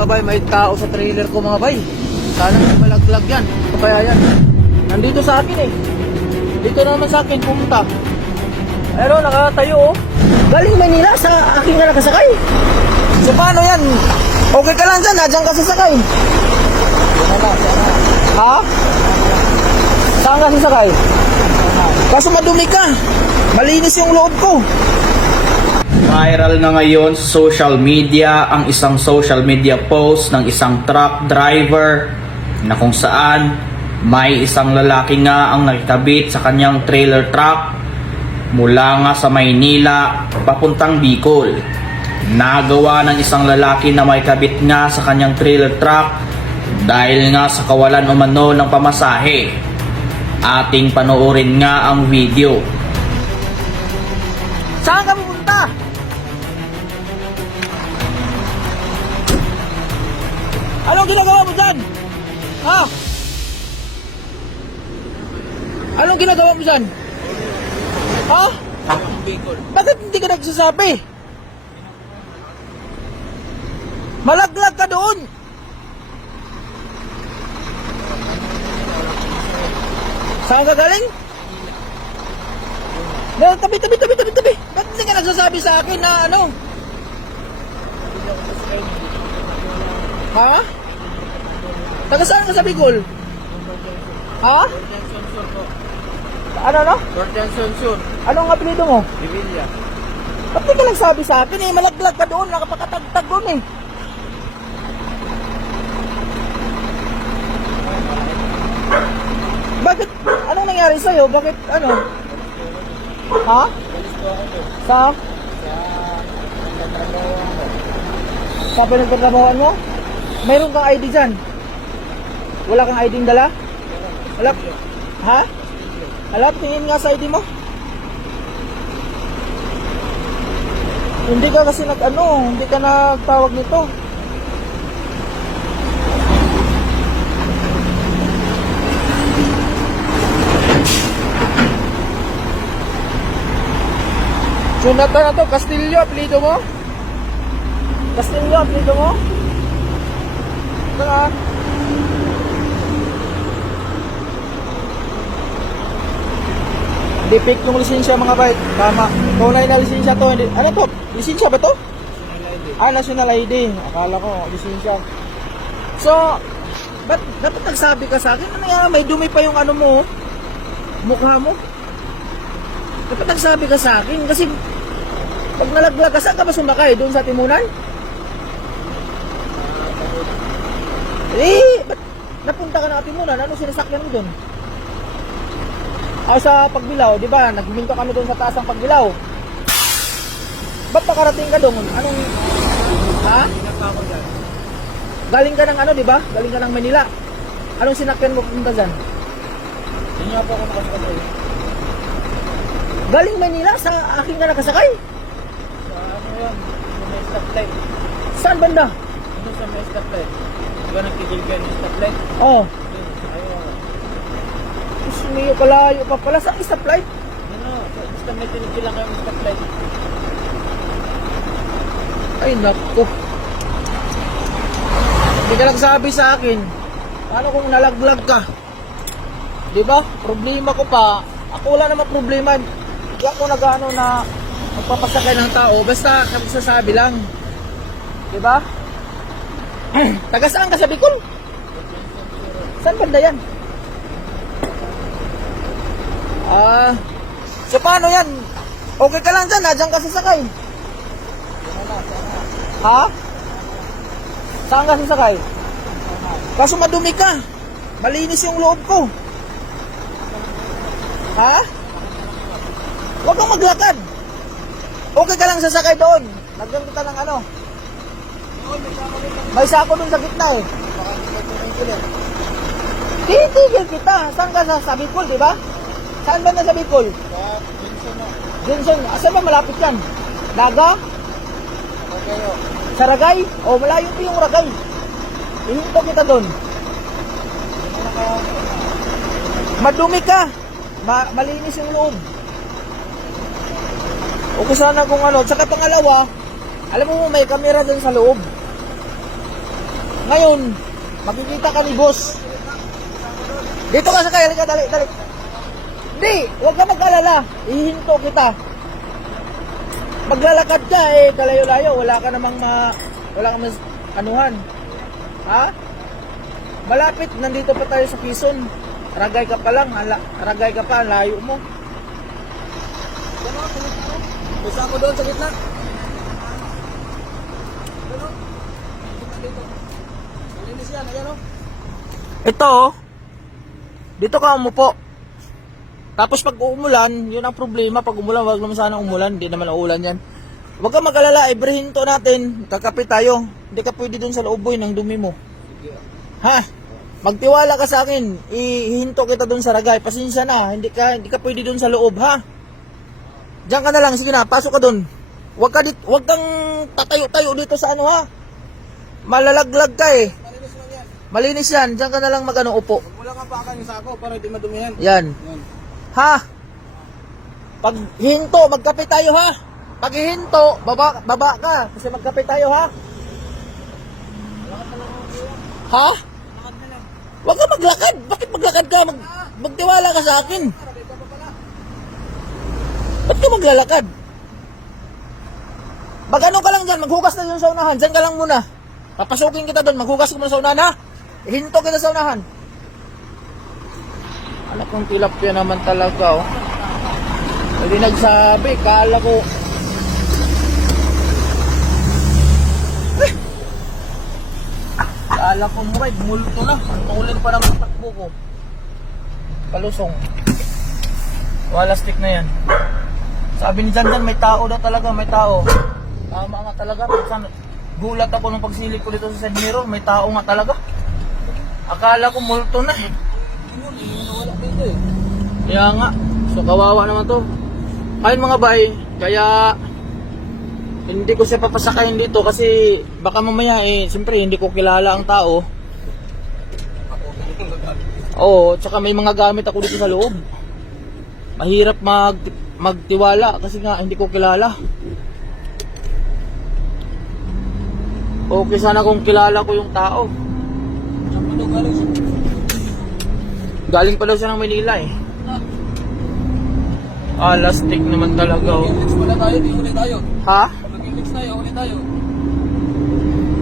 mga bay, may tao sa trailer ko mga bay. Sana may malaglag yan. Ito kaya yan. Nandito sa akin eh. Dito naman sa akin pumunta. Pero nakatayo oh. Galing Manila sa akin nga nakasakay. So paano yan? Okay ka lang dyan, nadyan ka sasakay. Ha? Saan ka sasakay? Kaso madumi ka. Malinis yung loob ko. Viral na ngayon sa social media ang isang social media post ng isang truck driver na kung saan may isang lalaki nga ang nakikabit sa kanyang trailer truck mula nga sa Maynila papuntang Bicol. Nagawa ng isang lalaki na may kabit nga sa kanyang trailer truck dahil nga sa kawalan umano ng pamasahe. Ating panoorin nga ang video. Saan ka pupunta? Anong ginagawa mo dyan? Ha? Anong ginagawa mo dyan? Ha? Bakit hindi ka nagsasabi? Malaglag ka doon! Saan ka galing? No, tabi, tabi, tabi, tabi, tabi. Ba't hindi ka nagsasabi sa akin na ano? Ha? Taga saan ka sa Bicol? Ha? Ano no? Jordan Sonsun, Anong apelido mo? Revilla. Ba't di ka nagsabi sa akin eh? Malaglag ka doon, nakapakatagtag doon eh. Bakit? Anong nangyari sa'yo? Bakit ano? Ha? Sa? Sa pinagtatrabahoan mo? Mayroon kang ID dyan? Wala kang ID dala? Wala? Ha? Alap, tingin nga sa ID mo. Hindi ka kasi nag ano, hindi ka nagtawag nito. Jonathan na to, Castillo, apelido mo? Castillo, apelido mo? Ito ah. Fake yung lisensya mga bait. Tama. Tunay na lisensya to. Hindi, ano to? Lisensya ba to? Ah, national ID. Akala ko, lisensya. So, ba't dapat nagsabi ka sa akin? Ano yan? May dumi pa yung ano mo. Mukha mo. Dapat nagsabi ka sa akin kasi pag nalaglag ka, saan ka ba sumakay? Doon sa Timunan? Eh, ba't napunta ka na Timunan? Ano sinasakyan mo doon? Ay sa pagbilaw, di ba? Nagminto kami doon sa taas ng pagbilaw. Ba't nakarating ka doon? Anong... Ha? Galing ka ng ano, di ba? Galing ka ng Manila. Anong sinakyan mo pupunta dyan? Hindi po ako nakasakay. Galing Manila sa akin ka nakasakay? Sa ano yan? Sa may stoplight. Saan banda? Ano sa may stoplight? Di ba nagkigil kayo ng stoplight? Oh, ayaw ako. Mio, kalayo pa pala. Saan stoplight? Ano, sa- basta may tinigilan kayo ng stoplight. Ay, naku. Hindi ka nagsabi sa akin. Paano kung nalaglag ka? Di ba? Problema ko pa. Ako wala naman problema. Hindi ako nagano na magpapasakay ng tao. Basta nagsasabi lang. Di ba? Taga saan ka sa Bicol? Saan banda yan? Ah, so paano yan? Okay ka lang dyan, nadyan ka sasakay. Ha? Saan ka sasakay? Kaso madumi ka. Malinis yung loob ko. Ha? Huwag kang maglakad. Okay ka lang sasakay doon. Lagyan kita ng ano. May sako doon sa gitna eh. Titigil kita. Saan ka sa, sa Bicol, di ba? Saan ba na sa Bicol? Johnson. Asan ba malapit yan? Naga? Sa Ragay? O, malayo pa yung Ragay. Ihinto kita doon. Madumi ka. Ma malinis yung loob. O kung sana kung ano. Tsaka pangalawa, alam mo may kamera doon sa loob. Ngayon, makikita ka ni boss. Dito ka sa kaya, dali, dali. Hindi, huwag ka mag-alala. Ihinto kita. Maglalakad ka eh, kalayo-layo. Wala ka namang ma... Wala ka mas... Anuhan. Ha? Malapit, nandito pa tayo sa Quezon. Ragay ka pa lang, ala, ragay ka pa, layo mo. Gusto ako doon sa gitna. Malinis yan, ayan o. Ito, oh. dito ka umupo. Tapos pag umulan, yun ang problema. Pag umulan, wag naman sana umulan. Hindi naman uulan yan. Huwag ka mag-alala, ibrihinto natin. Kakapit tayo. Hindi ka pwede dun sa loob boy ng dumi mo. Ha? Magtiwala ka sa akin. Ihinto kita dun sa ragay. Pasensya na. Hindi ka, hindi ka pwede dun sa loob, ha? Diyan ka na lang. Sige na, pasok ka dun. Huwag ka dit, huwag kang tatayo-tayo dito sa ano, ha? Malalaglag ka eh. Malinis yan. Malinis yan. Diyan ka na lang magano upo. Wala kang pakan yung sako para hindi madumihan. Yan. Yan. Ha? Pag hinto, magkape tayo ha? Pag hinto, baba, baba ka. Kasi magkape tayo ha? Ha? Huwag ka maglakad. Bakit maglakad ka? Mag, magtiwala ka sa akin. Ba't ka maglalakad? Mag ano ka lang dyan, maghugas na dyan sa unahan. Dyan ka lang muna. Papasukin kita doon, maghugas ka muna sa unahan ha? Hinto kita sa unahan. Anak kong tilapia naman talaga, oh. Hindi nagsabi, kala ko. Kala ko right, multo na. Tulin pa naman takbo ko. Kalusong. Wala stick na yan. Sabi ni Janjan, may tao daw talaga, may tao. Tama nga talaga. Minsan, gulat ako nung pagsilip ko dito sa side mirror, may tao nga talaga. Akala ko multo na eh. Yun, eh, nawala dito eh. Kaya nga, so kawawa naman to. Ayun mga bay, kaya hindi ko siya papasakayin dito kasi baka mamaya eh, siyempre hindi ko kilala ang tao. Oo, tsaka may mga gamit ako dito sa loob. Mahirap mag magtiwala kasi nga hindi ko kilala. Okay sana kung kilala ko yung tao. Ano galing pa daw siya ng Manila eh. Ah, lastik naman talaga oh. Mag-index pala tayo, di ulit tayo. Ha? Mag-index tayo, ulit tayo.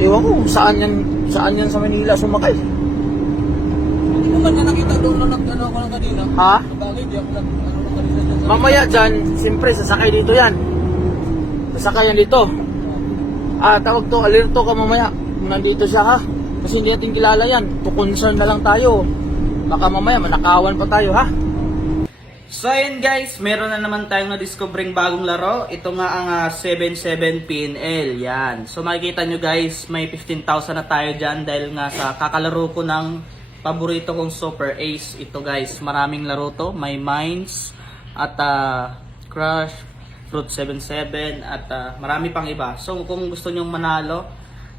Ewan ko saan yan, saan yan sa Manila sumakay. Hindi naman na nakita doon na nag-ano ako lang kanina. Ha? Bagay, di ako nag ano lang kanina dyan sa... Mamaya dyan, siyempre sasakay dito yan. Sasakay yan dito. Ah, tawag to, alerto ka mamaya. Nandito siya ha. Kasi hindi natin kilala yan. Concern na lang tayo. Baka mamaya manakawan pa tayo ha. So ayun guys, meron na naman tayong na-discovering bagong laro. Ito nga ang ah, 77 PNL. Yan. So makikita nyo guys, may 15,000 na tayo dyan dahil nga sa kakalaro ko ng paborito kong Super Ace. Ito guys, maraming laro to. May Mines at ah, Crush, Fruit 77 at ah, marami pang iba. So kung gusto nyong manalo,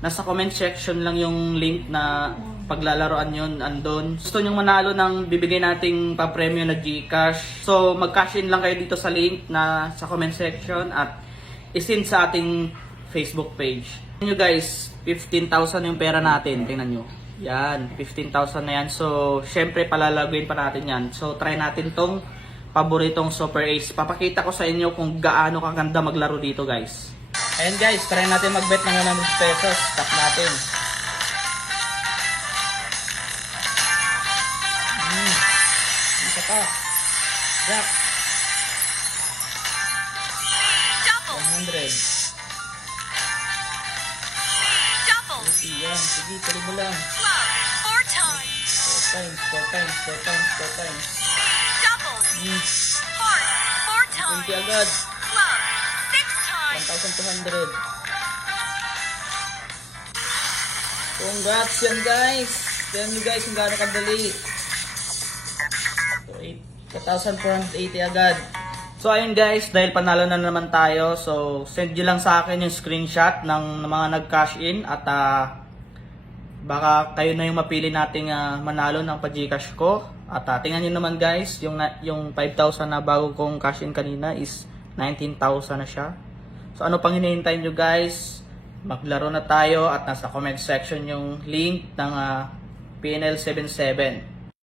nasa comment section lang yung link na paglalaroan yun andon. Gusto nyong manalo ng bibigay nating pa-premyo na Gcash. So mag-cash in lang kayo dito sa link na sa comment section at isin sa ating Facebook page. Tingnan nyo guys, 15,000 yung pera natin. Tingnan nyo. Yan, 15,000 na yan. So, syempre palalaguin pa natin yan. So, try natin tong paboritong Super Ace. Papakita ko sa inyo kung gaano kaganda maglaro dito guys. Ayan guys, try natin mag-bet ng 100 pesos. Tap natin. Jack. 100. Double Yan, sige, tuloy mo lang. four times. 4 times, 4 times, 4 times, 4 times. Double heart four 20 times. agad. Club six times. 1,200. Congrats yan guys. Tignan nyo guys kung gaano kadali. So, 8,480 agad. So ayun guys, dahil panalo na naman tayo, so send nyo lang sa akin yung screenshot ng, mga nag-cash in at ah, baka kayo na yung mapili nating ah, manalo ng pa-Gcash ko. At ah, tingnan nyo naman guys, yung, yung 5,000 na bago kong cash in kanina is 19,000 na siya. So ano pang hinihintay nyo guys? maglaro na tayo at nasa comment section yung link ng ah, PNL 77.